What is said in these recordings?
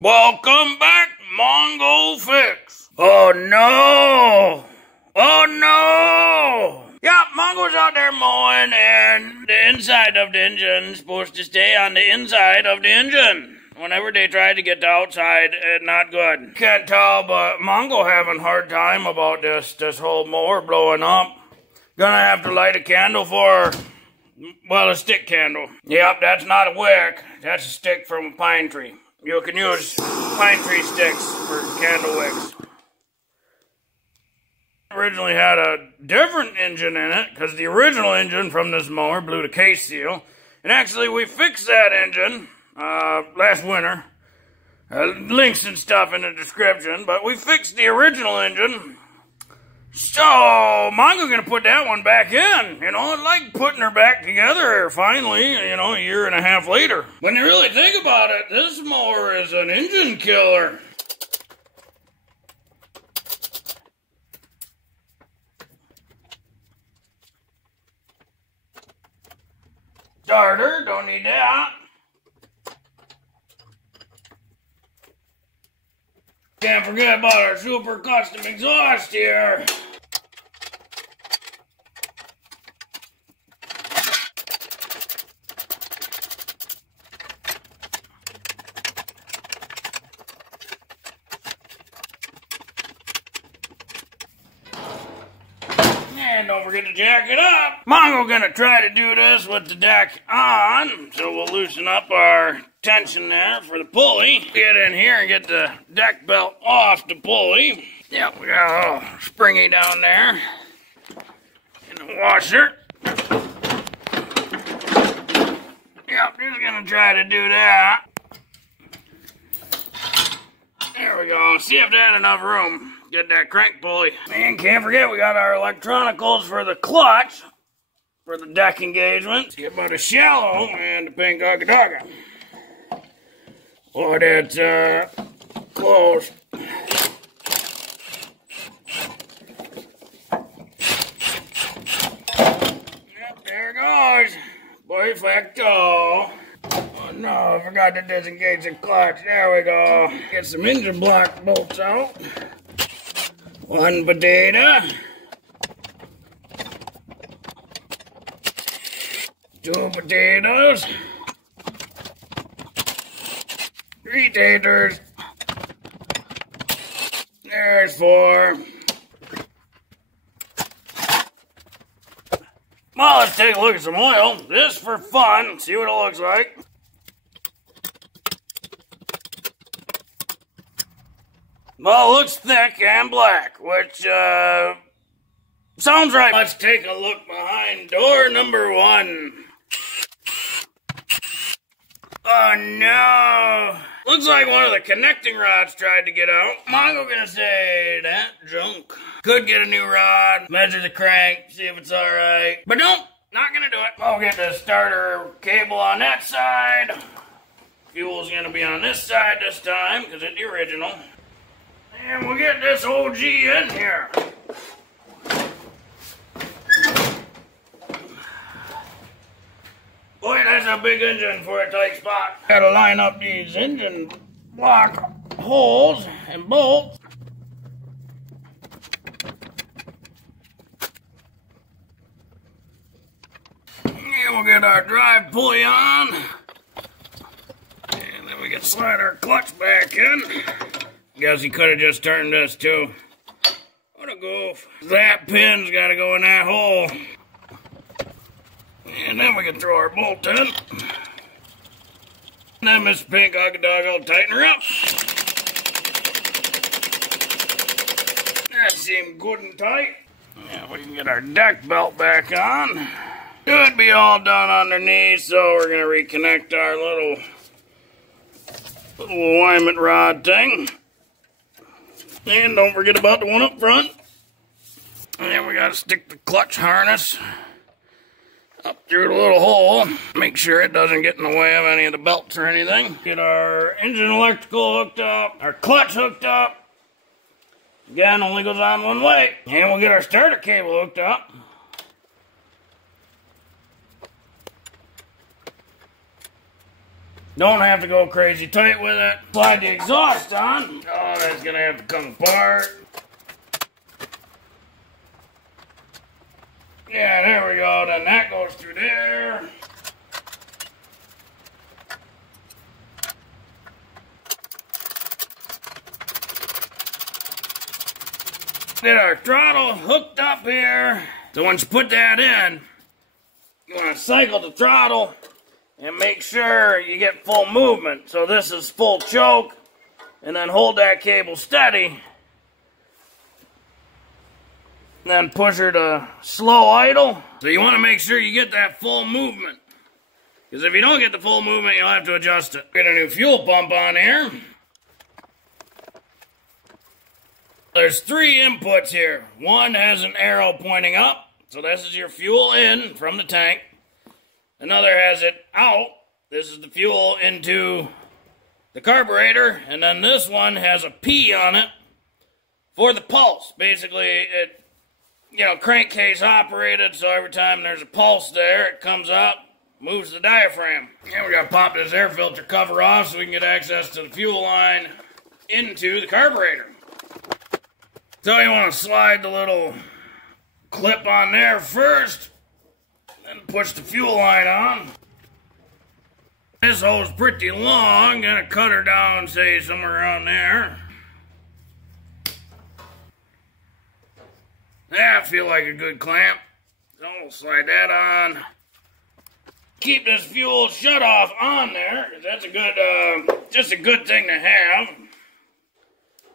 Welcome back, Mongo Fix. Oh no! Oh no! Yeah, Mongo's out there mowing, and the inside of the engine's supposed to stay on the inside of the engine. Whenever they try to get the outside, it's not good. Can't tell, but Mongo having a hard time about this whole mower blowing up. Gonna have to light a candle for, well, a stick candle. Yep, that's not a wick. That's a stick from a pine tree. You can use pine tree sticks for candle wicks. Originally had a different engine in it, because the original engine from this mower blew the case seal. And actually, we fixed that engine last winter. Links and stuff in the description, but we fixed the original engine. So, Mongo's gonna put that one back in. You know, I like putting her back together finally, you know, a year and a half later. When you really think about it, this mower is an engine killer. Starter, don't need that. Can't forget about our super custom exhaust here. And don't forget to jack it up. Mongo gonna try to do this with the deck on, so we'll loosen up our tension there for the pulley. Get in here and get the deck belt off the pulley. Yep, we got a little springy down there in the washer. Yep, just gonna try to do that. There we go. See if they had enough room. Get that crank pulley. And can't forget, we got our electronicals for the clutch for the deck engagement. Get about a shallow and the pink agadaga. Oh, that's closed. Yep, there it goes. Perfecto. Oh no, I forgot to disengage the clutch. There we go. Get some engine block bolts out. One potato. Two potatoes. Three taters. There's four. Well, let's take a look at some oil. Just for fun. See what it looks like. Well, it looks thick and black, which, sounds right. Let's take a look behind door number one. Oh, no. Looks like one of the connecting rods tried to get out. Mongo gonna say, that junk. Could get a new rod, measure the crank, see if it's alright. But nope, not gonna do it. I'll get the starter cable on that side. Fuel's gonna be on this side this time, because it's the original. And we'll get this OG in here. Boy, that's a big engine for a tight spot. Gotta line up these engine block holes and bolts. And we'll get our drive pulley on. And then we can slide our clutch back in. Guess he could have just turned this too. What a goof. That pin's got to go in that hole. And then we can throw our bolt in. And then Miss Pink Agadaga will tighten her up. That seemed good and tight. Yeah, we can get our deck belt back on. Should be all done underneath, so we're going to reconnect our little alignment rod thing. And don't forget about the one up front. And then we got to stick the clutch harness up through the little hole. Make sure it doesn't get in the way of any of the belts or anything. Get our engine electrical hooked up, our clutch hooked up. Again, only goes on one way. And we'll get our starter cable hooked up. Don't have to go crazy tight with it. Slide the exhaust on. Oh, that's gonna have to come apart. Yeah, there we go. Then that goes through there. Get our throttle hooked up here. So once you put that in, you want to cycle the throttle and make sure you get full movement. So this is full choke, and then hold that cable steady. And then push her to slow idle. So you want to make sure you get that full movement. Because if you don't get the full movement, you'll have to adjust it. Get a new fuel pump on here. There's 3 inputs here. One has an arrow pointing up, so this is your fuel in from the tank. Another has it out. This is the fuel into the carburetor, and then this one has a P on it for the pulse. Basically, it, crankcase operated, so every time there's a pulse there, it comes up, moves the diaphragm. And we gotta pop this air filter cover off so we can get access to the fuel line into the carburetor. So you want to slide the little clip on there first, then push the fuel line on. This hole's pretty long, gonna cut her down, say somewhere around there. That feel like a good clamp. So we'll slide that on. Keep this fuel shut off on there, because that's a good, just a good thing to have.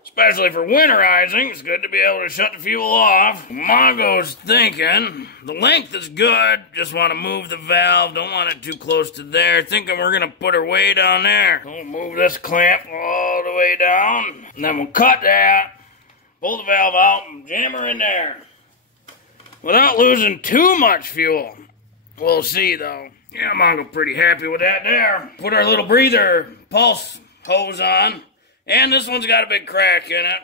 Especially for winterizing, it's good to be able to shut the fuel off. Mongo's thinking the length is good, just want to move the valve, don't want it too close to there. Thinking we're going to put her way down there. We'll move this clamp all the way down, and then we'll cut that, pull the valve out, and jam her in there. Without losing too much fuel. We'll see though. Yeah, Mongo pretty happy with that there. Put our little breather pulse hose on. And this one's got a big crack in it.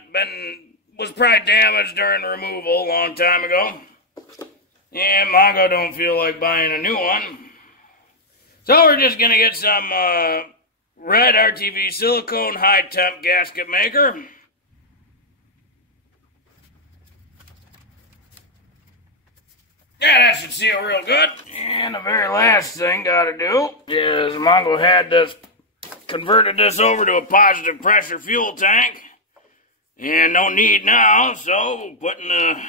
Was probably damaged during removal a long time ago. And Mongo don't feel like buying a new one. So we're just going to get some red RTV silicone high temp gasket maker. Yeah, that should seal real good. And the very last thing got to do is Mongo had this, converted this over to a positive pressure fuel tank. And no need now, so putting the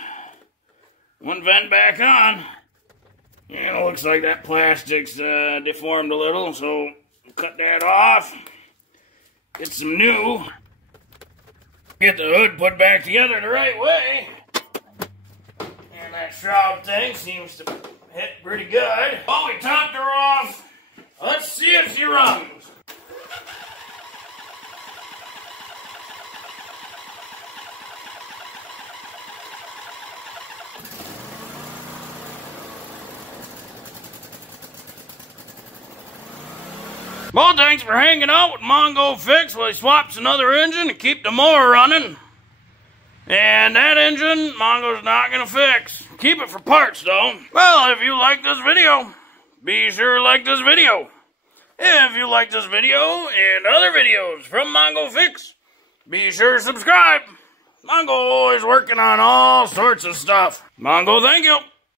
one vent back on. And it looks like that plastic's deformed a little, so we'll cut that off. Get some new. Get the hood put back together the right way. And that shroud thing seems to hit pretty good. Oh, we topped her off. Let's see if she runs. Well, thanks for hanging out with Mongo Fix while he swaps another engine to keep the mower running. And that engine, Mongo's not going to fix. Keep it for parts, though. Well, if you like this video, be sure to like this video. If you like this video and other videos from Mongo Fix, be sure to subscribe. Mongo always working on all sorts of stuff. Mongo, thank you.